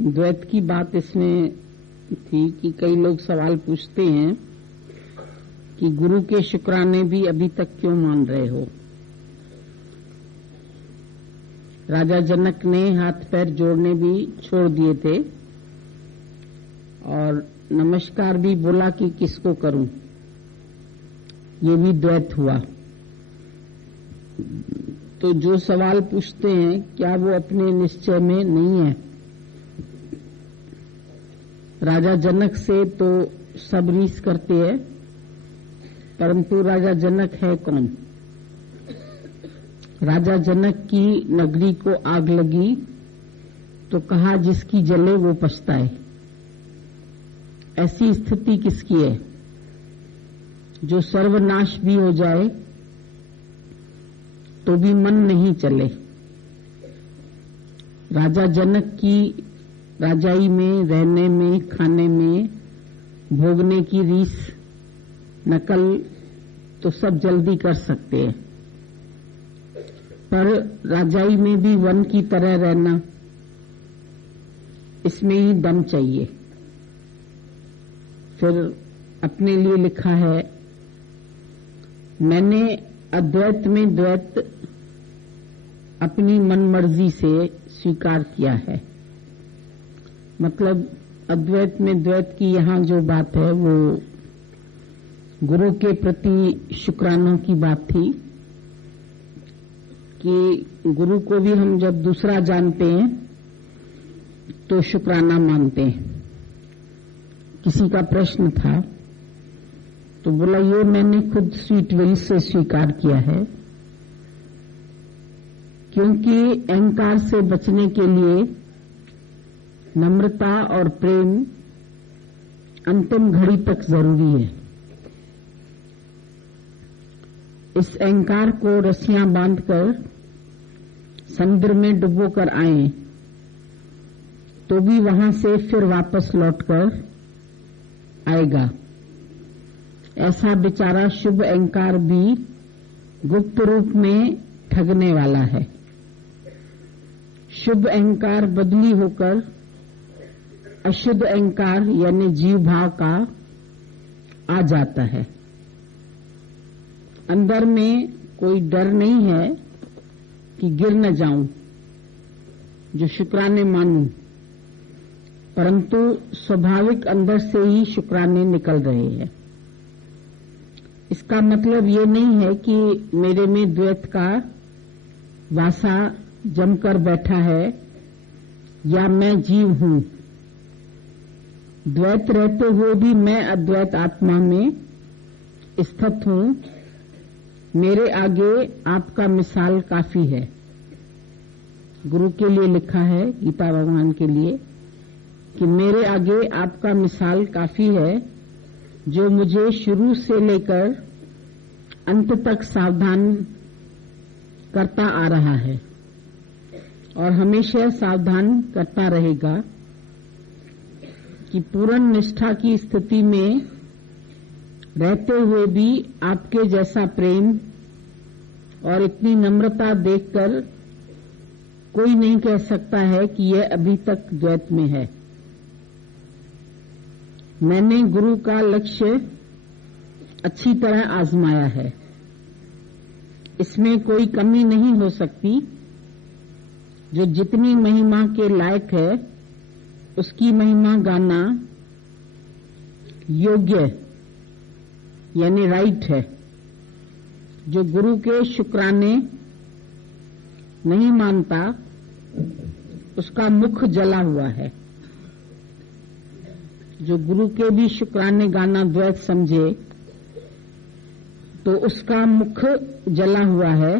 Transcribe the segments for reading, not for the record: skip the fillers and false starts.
द्वैत की बात इसमें थी कि कई लोग सवाल पूछते हैं कि गुरु के शुक्राने भी अभी तक क्यों मान रहे हो। राजा जनक ने हाथ पैर जोड़ने भी छोड़ दिए थे और नमस्कार भी बोला कि किसको करूं। ये भी द्वैत हुआ। तो जो सवाल पूछते हैं क्या वो अपने निश्चय में नहीं है। राजा जनक से तो सब रीस करते हैं, परंतु राजा जनक है कौन। राजा जनक की नगरी को आग लगी तो कहा जिसकी जले वो पछताए। ऐसी स्थिति किसकी है जो सर्वनाश भी हो जाए तो भी मन नहीं चले। राजा जनक की राजाई में, रहने में, खाने में, भोगने की रीस नकल तो सब जल्दी कर सकते हैं, पर राजाई में भी वन की तरह रहना, इसमें ही दम चाहिए। फिर अपने लिए लिखा है, मैंने अद्वैत में द्वैत अपनी मनमर्जी से स्वीकार किया है। मतलब अद्वैत में द्वैत की यहाँ जो बात है वो गुरु के प्रति शुक्रानों की बात थी कि गुरु को भी हम जब दूसरा जानते हैं तो शुक्राना मानते हैं। किसी का प्रश्न था तो बोला ये मैंने खुद स्वीट विल से स्वीकार किया है, क्योंकि अहंकार से बचने के लिए नम्रता और प्रेम अंतिम घड़ी तक जरूरी है। इस अहंकार को रस्सियां बांधकर समुद्र में डुबोकर आए तो भी वहां से फिर वापस लौटकर आएगा। ऐसा बेचारा शुभ अहंकार भी गुप्त रूप में ठगने वाला है। शुभ अहंकार बदली होकर अशुद्ध अहंकार यानी जीव भाव का आ जाता है। अंदर में कोई डर नहीं है कि गिर न जाऊं, जो शुक्राने मानूं, परंतु स्वाभाविक अंदर से ही शुक्राने निकल रहे हैं। इसका मतलब ये नहीं है कि मेरे में द्वैत का वासा जमकर बैठा है या मैं जीव हूं। द्वैत रहते हुए भी मैं अद्वैत आत्मा में स्थित हूं। मेरे आगे आपका मिसाल काफी है। गुरु के लिए लिखा है, गीता भगवान के लिए, कि मेरे आगे आपका मिसाल काफी है, जो मुझे शुरू से लेकर अंत तक सावधान करता आ रहा है और हमेशा सावधान करता रहेगा कि पूर्ण निष्ठा की स्थिति में रहते हुए भी आपके जैसा प्रेम और इतनी नम्रता देखकर कोई नहीं कह सकता है कि यह अभी तक द्वैत में है। मैंने गुरु का लक्ष्य अच्छी तरह आजमाया है। इसमें कोई कमी नहीं हो सकती। जो जितनी महिमा के लायक है उसकी महिमा गाना योग्य यानी राइट है। जो गुरु के शुक्राने नहीं मानता उसका मुख जला हुआ है। जो गुरु के भी शुक्राने गाना द्वैत समझे तो उसका मुख जला हुआ है,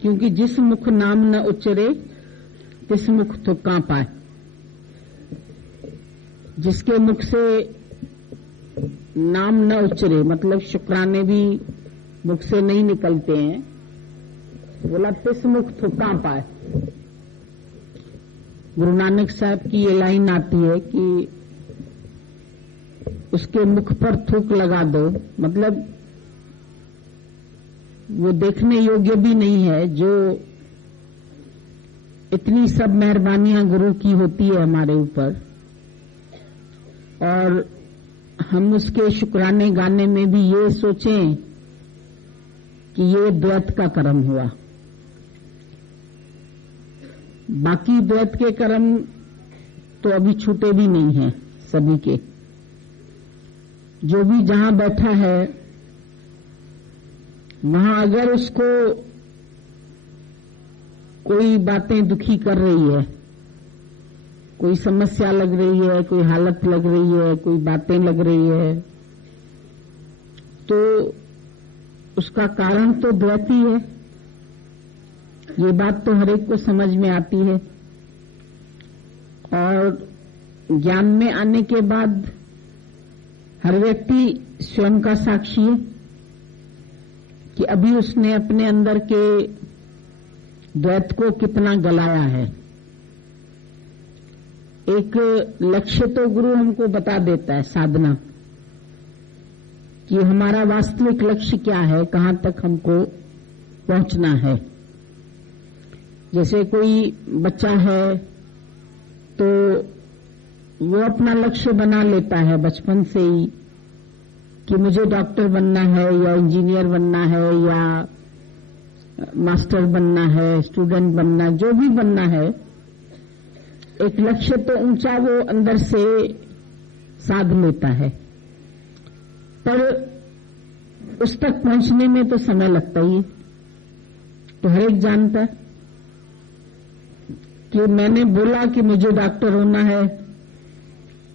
क्योंकि जिस मुख नाम न उच्चरे तिस मुख तो कांपाए। जिसके मुख से नाम न उच्चरे, मतलब शुक्राने भी मुख से नहीं निकलते हैं, बोला तिस मुख तो कांपाए। गुरु नानक साहब की ये लाइन आती है कि उसके मुख पर थूक लगा दो, मतलब वो देखने योग्य भी नहीं है। जो इतनी सब मेहरबानियां गुरु की होती है हमारे ऊपर, और हम उसके शुक्राने गाने में भी ये सोचें कि ये द्वैत का कर्म हुआ। बाकी द्वैत के कर्म तो अभी छूटे भी नहीं हैं सभी के। जो भी जहां बैठा है वहां अगर उसको कोई बातें दुखी कर रही है, कोई समस्या लग रही है, कोई हालत लग रही है, कोई बातें लग रही है, तो उसका कारण तो द्वैत ही है। ये बात तो हर एक को समझ में आती है। और ज्ञान में आने के बाद हर व्यक्ति स्वयं का साक्षी है कि अभी उसने अपने अंदर के द्वैत को कितना गलाया है। एक लक्ष्य तो गुरु हमको बता देता है, साधना, कि हमारा वास्तविक लक्ष्य क्या है, कहां तक हमको पहुंचना है। जैसे कोई बच्चा है तो वो अपना लक्ष्य बना लेता है बचपन से ही कि मुझे डॉक्टर बनना है या इंजीनियर बनना है या मास्टर बनना है, स्टूडेंट बनना, जो भी बनना है, एक लक्ष्य तो ऊंचा वो अंदर से साध लेता है। पर उस तक पहुंचने में तो समय लगता ही है। तो हर एक जानता है कि मैंने बोला कि मुझे डॉक्टर होना है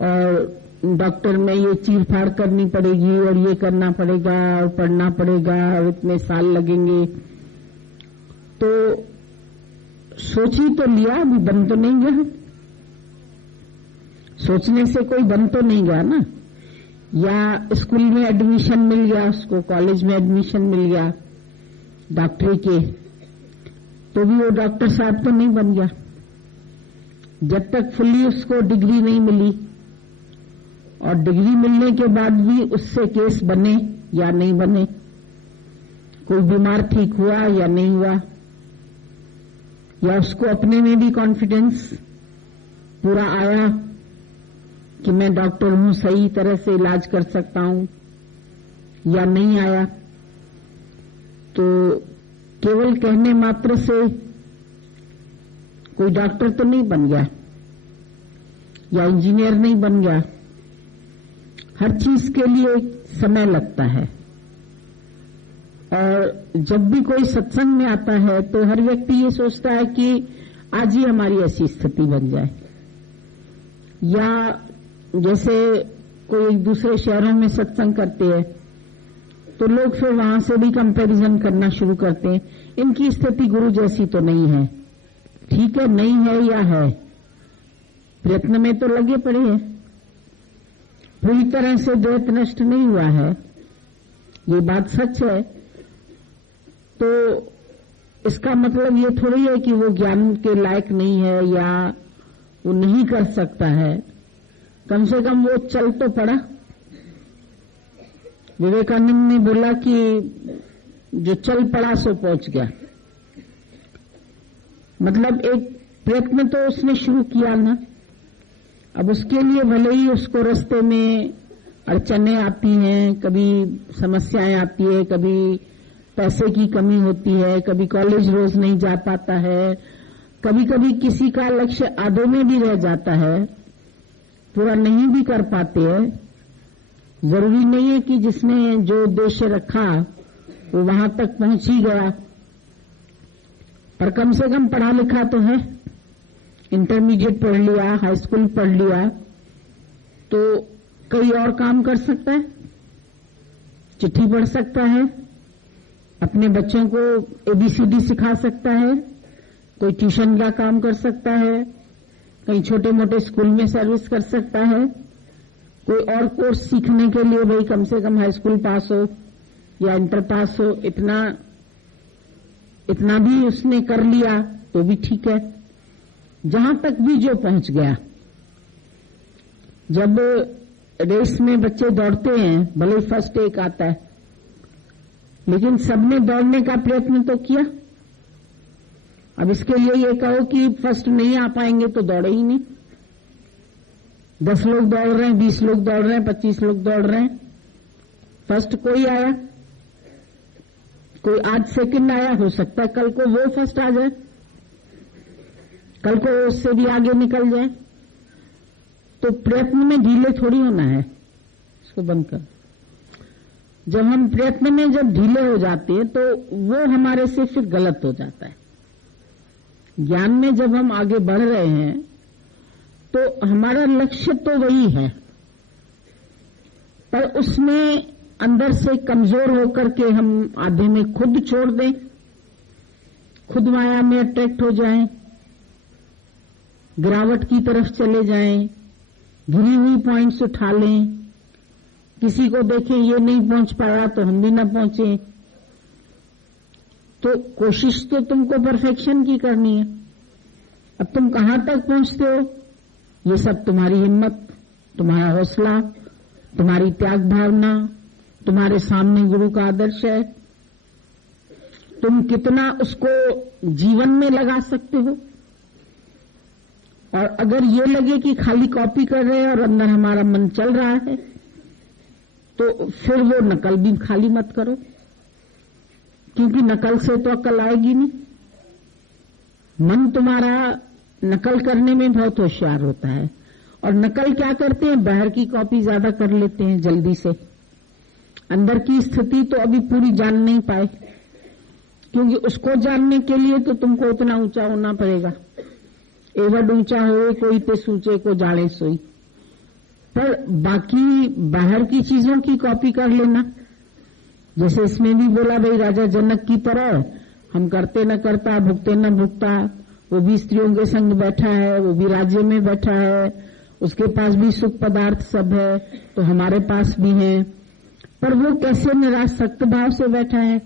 और डॉक्टर में ये चीर फाड़ करनी पड़ेगी और ये करना पड़ेगा और पढ़ना पड़ेगा और इतने साल लगेंगे, तो सोची तो लिया, अभी बन तो नहीं गया। सोचने से कोई बन तो नहीं गया ना। या स्कूल में एडमिशन मिल गया उसको, कॉलेज में एडमिशन मिल गया डॉक्टरी के, तो भी वो डॉक्टर साहब तो नहीं बन गया जब तक फुल्ली उसको डिग्री नहीं मिली। और डिग्री मिलने के बाद भी उससे केस बने या नहीं बने, कोई बीमार ठीक हुआ या नहीं हुआ, या उसको अपने में भी कॉन्फिडेंस पूरा आया कि मैं डॉक्टर हूं, सही तरह से इलाज कर सकता हूं, या नहीं आया। तो केवल कहने मात्र से कोई डॉक्टर तो नहीं बन गया या इंजीनियर नहीं बन गया। हर चीज के लिए समय लगता है। और जब भी कोई सत्संग में आता है तो हर व्यक्ति ये सोचता है कि आज ही हमारी ऐसी स्थिति बन जाए, या जैसे कोई दूसरे शहरों में सत्संग करते हैं तो लोग फिर वहां से भी कंपैरिजन करना शुरू करते हैं, इनकी स्थिति गुरु जैसी तो नहीं है। ठीक है, नहीं है या है, प्रयत्न में तो लगे पड़े हैं, पूरी तरह से द्वैत नष्ट नहीं हुआ है, ये बात सच है। तो इसका मतलब ये थोड़ी है कि वो ज्ञान के लायक नहीं है या वो नहीं कर सकता है। कम से कम वो चल तो पड़ा। विवेकानंद ने बोला कि जो चल पड़ा सो पहुंच गया। मतलब एक प्रयत्न तो उसने शुरू किया ना। अब उसके लिए भले ही उसको रास्ते में अड़चने आती हैं, कभी समस्याएं आती है, कभी पैसे की कमी होती है, कभी कॉलेज रोज नहीं जा पाता है, कभी कभी किसी का लक्ष्य आधे में भी रह जाता है, पूरा नहीं भी कर पाते हैं। जरूरी नहीं है कि जिसने जो उद्देश्य रखा वो वहां तक पहुंच ही गया, पर कम से कम पढ़ा लिखा तो है। इंटरमीडिएट पढ़ लिया, हाई स्कूल पढ़ लिया, तो कई और काम कर सकता है, चिट्ठी पढ़ सकता है, अपने बच्चों को ABCD सिखा सकता है, कोई ट्यूशन का काम कर सकता है, कहीं छोटे मोटे स्कूल में सर्विस कर सकता है, कोई और कोर्स सीखने के लिए भाई कम से कम हाई स्कूल पास हो या इंटर पास हो, इतना भी उसने कर लिया तो भी ठीक है। जहां तक भी जो पहुंच गया। जब रेस में बच्चे दौड़ते हैं, भले फर्स्ट एक आता है, लेकिन सबने दौड़ने का प्रयत्न तो किया। अब इसके लिए ये कहो कि फर्स्ट नहीं आ पाएंगे तो दौड़े ही नहीं। 10 लोग दौड़ रहे हैं, 20 लोग दौड़ रहे हैं, 25 लोग दौड़ रहे हैं, फर्स्ट कोई आया, कोई आज सेकंड आया, हो सकता है कल को वो फर्स्ट आ जाए, कल को उससे भी आगे निकल जाए। तो प्रयत्न में ढीले थोड़ी होना है। इसको बंद कर। जब हम प्रयत्न में जब ढीले हो जाते हैं तो वो हमारे से फिर गलत हो जाता है। ज्ञान में जब हम आगे बढ़ रहे हैं तो हमारा लक्ष्य तो वही है, पर उसमें अंदर से कमजोर होकर के हम आधे में खुद छोड़ दें, खुद माया में अट्रैक्ट हो जाएं, गिरावट की तरफ चले जाएं, गिरी हुई पॉइंट्स उठा लें, किसी को देखें ये नहीं पहुंच पाया तो हम भी ना पहुंचे। तो कोशिश तो तुमको परफेक्शन की करनी है। अब तुम कहां तक पहुंचते हो, ये सब तुम्हारी हिम्मत, तुम्हारा हौसला, तुम्हारी त्याग भावना, तुम्हारे सामने गुरु का आदर्श है। तुम कितना उसको जीवन में लगा सकते हो। और अगर ये लगे कि खाली कॉपी कर रहे हैं और अंदर हमारा मन चल रहा है, तो फिर वो नकल भी खाली मत करो, क्योंकि नकल से तो अकल आएगी नहीं। मन तुम्हारा नकल करने में बहुत होशियार होता है, और नकल क्या करते हैं, बाहर की कॉपी ज्यादा कर लेते हैं जल्दी से, अंदर की स्थिति तो अभी पूरी जान नहीं पाए, क्योंकि उसको जानने के लिए तो तुमको उतना ऊंचा होना पड़ेगा। एवड ऊंचा होए कोई पे सूचे को जाड़े सोई। पर बाकी बाहर की चीजों की कॉपी कर लेना, जैसे इसमें भी बोला भाई राजा जनक की तरह हम करते न करता, भुगते न भुगता, वो भी स्त्रियों के संग बैठा है, वो भी राज्य में बैठा है, उसके पास भी सुख पदार्थ सब है, तो हमारे पास भी है। पर वो कैसे निरासक्त भाव से बैठा है,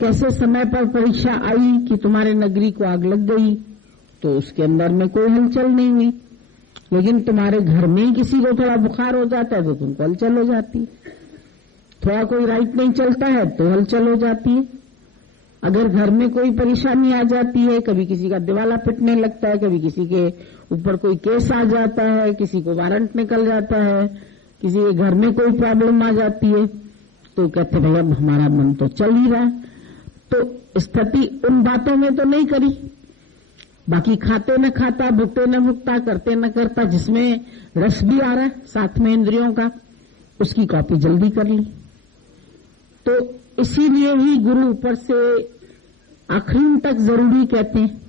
कैसे समय पर परीक्षा आई कि तुम्हारे नगरी को आग लग गई तो उसके अंदर में कोई हलचल नहीं हुई, लेकिन तुम्हारे घर में ही किसी को थोड़ा बुखार हो जाता है तो तुमको हलचल हो जाती है, थोड़ा कोई राइट नहीं चलता है तो हलचल हो जाती है। अगर घर में कोई परेशानी आ जाती है, कभी किसी का दिवाला पिटने लगता है, कभी किसी के ऊपर कोई केस आ जाता है, किसी को वारंट निकल जाता है, किसी के घर में कोई प्रॉब्लम आ जाती है, तो कहते भाई अब हमारा मन तो चल ही रहा है। तो स्थिति उन बातों में तो नहीं करी, बाकी खाते न खाता, भुगते न भुगता, करते न करता, जिसमें रस भी आ रहा है साथ में इंद्रियों का, उसकी कॉपी जल्दी कर ली। तो इसीलिए ही गुरु ऊपर से आखिरी तक जरूरी कहते हैं।